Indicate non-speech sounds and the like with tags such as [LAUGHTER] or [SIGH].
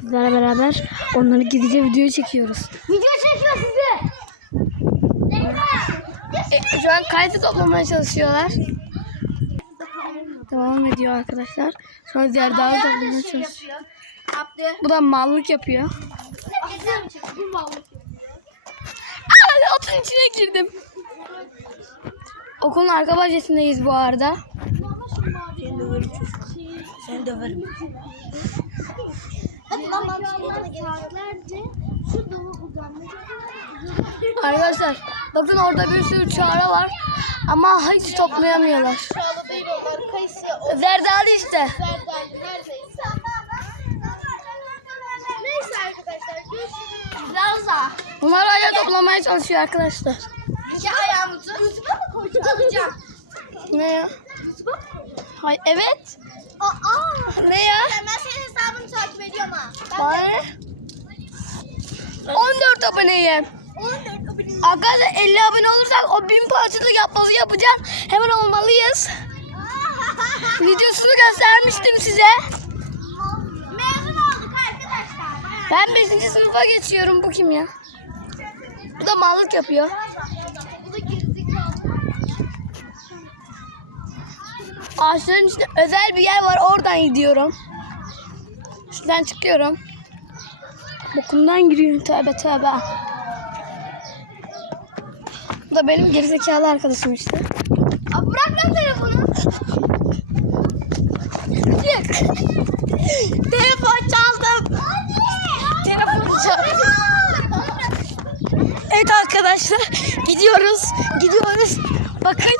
Sizlerle beraber onları gizlice video çekiyoruz. Video çekiyor sizi. E, şu an kaydı toplamaya çalışıyorlar. Devam ediyor arkadaşlar. Şu an diğer dağı toplamaya çalışıyor. Yaptı. Bu da mallık yapıyor. Aa, otun içine girdim. Okulun arka bahçesindeyiz bu arada. Seni döverim çocuk. Seni döverim. Saatlerce şu uzanmaya Arkadaşlar bakın orada bir sürü çağrı var. Ama hiç toplayamıyorlar. Çağla değil onlar kayısı. Zerdali işte. Serdal neredeyiz? Neyse arkadaşlar görüşürüz. Lanza. Bunlar hala toplamaya çalışıyor arkadaşlar. İki ayağımızı YouTube'a mı koyacağım? Alacağım. Ne ya? Hay evet. Aa. Ne ya? Ben senin hesabını takip ne? 14 aboneyim. 14 abone. Arkadaşlar 50 abone olursak o 1000 parçalık yapması yapacağım. Hemen olmalıyız. [LAUGHS] Videosunu göstermiştim size. Mezun olduk arkadaşlar. Ben 5. sınıfa geçiyorum. Bu kim ya? Bu da mallık yapıyor. Ağaçların içinde özel bir yer var. Oradan gidiyorum. Şuradan çıkıyorum. Bokumdan giriyorum. Tövbe tövbe. Bu da benim gerizekalı arkadaşım işte. Abi bırak lan telefonu. Telefon çaldım. Telefon çaldım. Evet arkadaşlar gidiyoruz. Gidiyoruz. Bakın